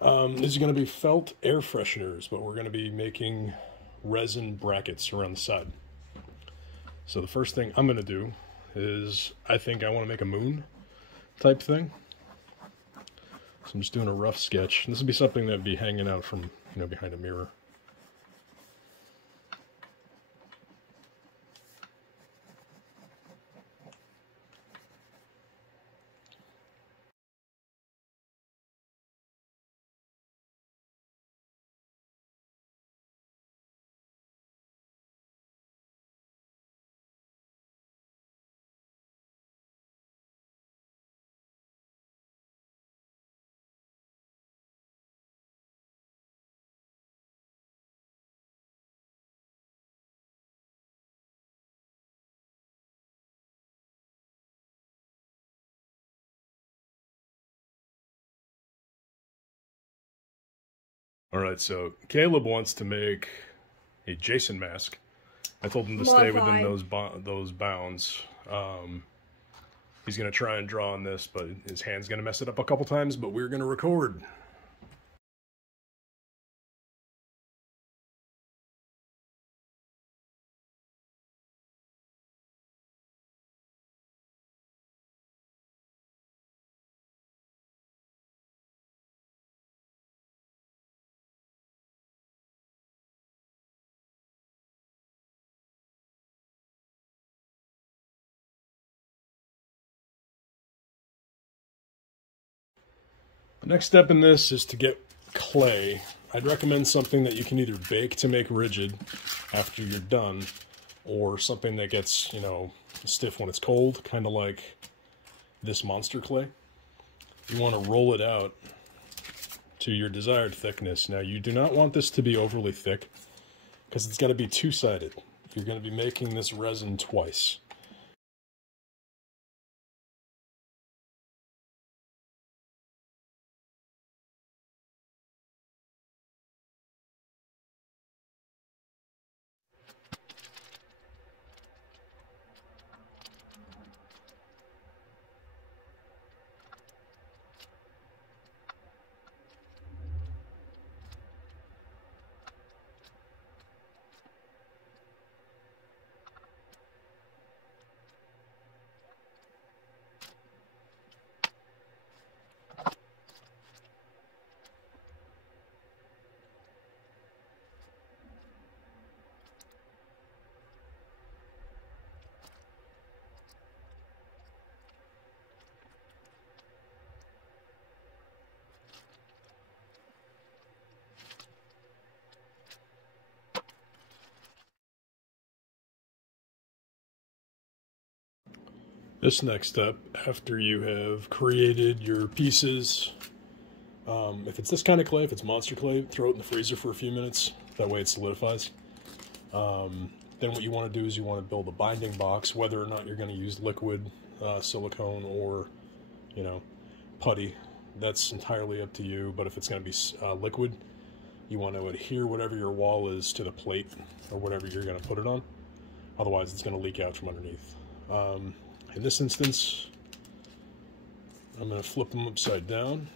These are going to be felt air fresheners, but we're going to be making resin brackets around the side. So the first thing I'm going to do is, I think I want to make a moon type thing. So I'm just doing a rough sketch. This would be something that would be hanging out from, behind a mirror. Alright, so Caleb wants to make a Jason mask. I told him to stay within those bounds. He's going to try and draw on this, but his hand's going to mess it up a couple times, but we're going to record. The next step in this is to get clay. I'd recommend something that you can either bake to make rigid after you're done, or something that gets, stiff when it's cold, kind of like this monster clay. You want to roll it out to your desired thickness. Now, you do not want this to be overly thick, because it's got to be two-sided. You're going to be making this resin twice. This next step, after you have created your pieces, if it's this kind of clay, if it's monster clay, throw it in the freezer for a few minutes. That way it solidifies. Then what you want to do is you want to build a binding box, whether or not you're going to use liquid silicone or, putty. That's entirely up to you, but if it's going to be liquid, you want to adhere whatever your wall is to the plate or whatever you're going to put it on. Otherwise, it's going to leak out from underneath. In this instance, I'm going to flip them upside down.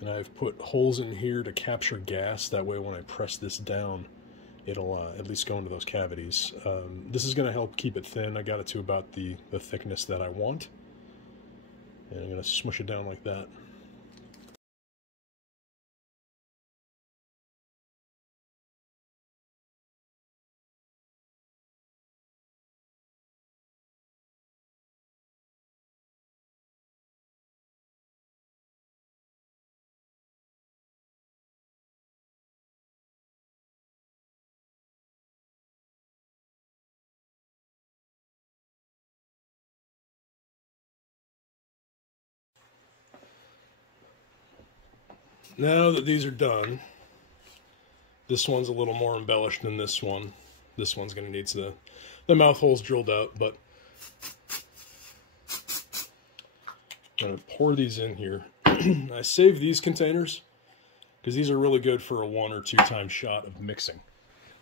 And I've put holes in here to capture gas. That way when I press this down, it'll at least go into those cavities. This is going to help keep it thin. I got it to about the thickness that I want. And I'm going to smush it down like that. Now that these are done, this one's a little more embellished than this one. This one's going to need the mouth holes drilled out, but I'm going to pour these in here. I save these containers because these are really good for a 1 or 2 time shot of mixing.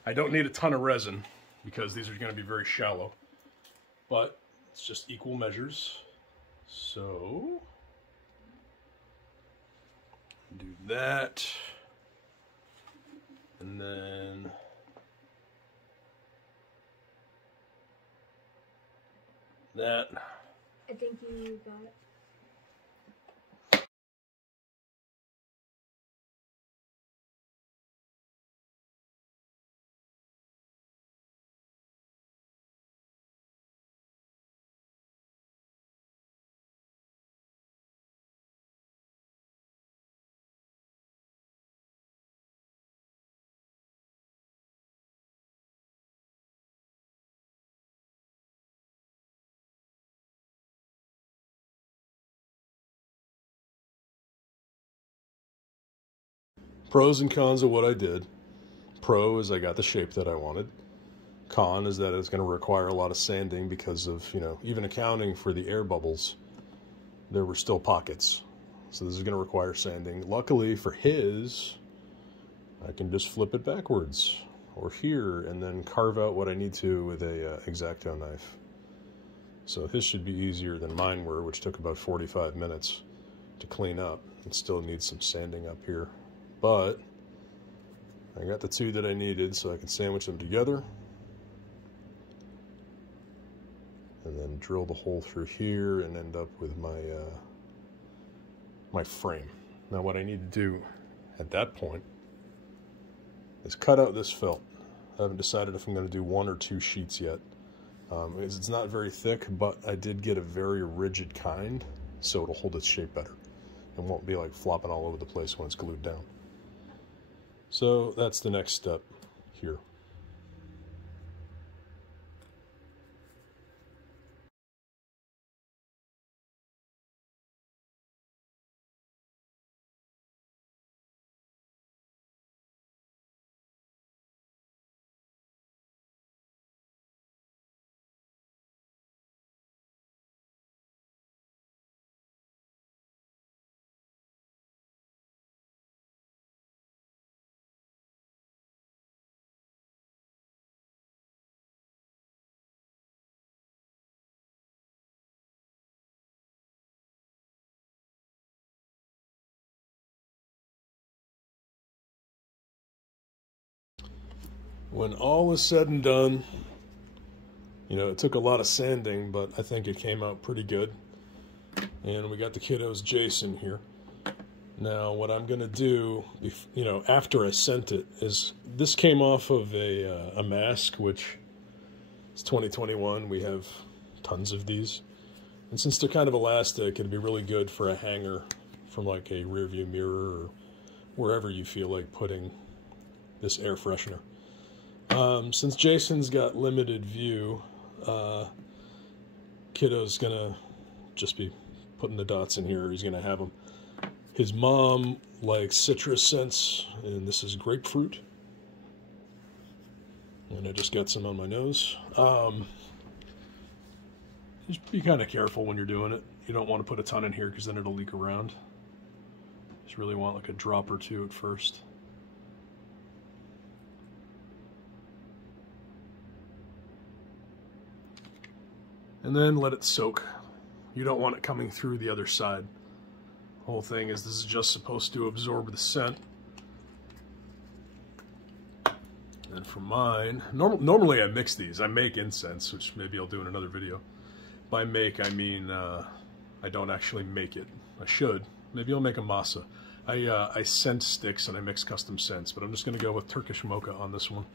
I don't need a ton of resin because these are going to be very shallow, but it's just equal measures. So Do that. And then that. I think you got it. Pros and cons of what I did. Pro is I got the shape that I wanted. Con is that it's going to require a lot of sanding because of, you know, even accounting for the air bubbles, there were still pockets. So this is going to require sanding. Luckily for his, I can just flip it backwards or here and then carve out what I need to with a X-Acto knife. So his should be easier than mine were, which took about 45 minutes to clean up. It still needs some sanding up here. But I got the two that I needed, so I can sandwich them together. And then drill the hole through here and end up with my my frame. Now what I need to do at that point is cut out this felt. I haven't decided if I'm going to do 1 or 2 sheets yet. It's not very thick, but I did get a very rigid kind, so it'll hold its shape better. It won't be like flopping all over the place when it's glued down. So that's the next step here. When all is said and done, you know, it took a lot of sanding, but I think it came out pretty good. And we got the kiddo's Jason here. Now, what I'm going to do, you know, after I sent it, is this came off of a mask, which is 2021. We have tons of these. And since they're kind of elastic, it'd be really good for a hanger from like a rear view mirror or wherever you feel like putting this air freshener. Since Jason's got limited view, kiddo's gonna just be putting the dots in here. He's gonna have them. His mom likes citrus scents, and this is grapefruit. And I just got some on my nose. Just be kind of careful when you're doing it. You don't want to put a ton in here because then it'll leak around. Just really want like a drop or two at first. And then let it soak. You don't want it coming through the other side. The whole thing is this is just supposed to absorb the scent. And for mine, normally I mix these. I make incense, which maybe I'll do in another video. By make, I mean I don't actually make it. I should. Maybe I'll make a masa. I scent sticks and I mix custom scents, but I'm just going to go with Turkish mocha on this one.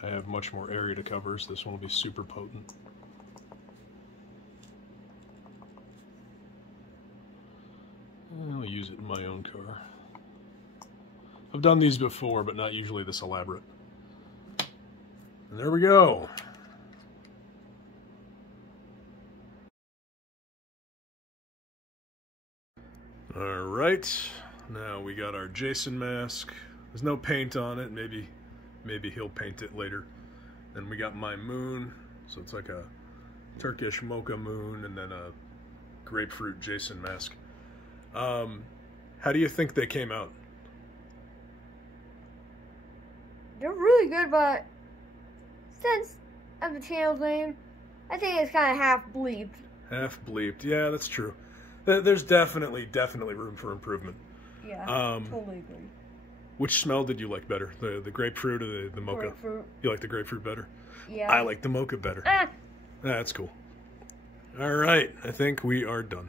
I have much more area to cover, so this one will be super potent. I'll use it in my own car. I've done these before, but not usually this elaborate. And there we go. All right, now we got our Jason mask. There's no paint on it. Maybe he'll paint it later. Then we got my moon, so it's like a Turkish mocha moon, and then a grapefruit Jason mask. How do you think they came out? They're really good, but since of the channel's name. I think it's kind of half bleeped. Half bleeped. Yeah, that's true. There's definitely room for improvement. Yeah, totally agree. Which smell did you like better? The grapefruit or the mocha? Grapefruit. You like the grapefruit better? Yeah. I like the mocha better. That's cool. All right, I think we are done.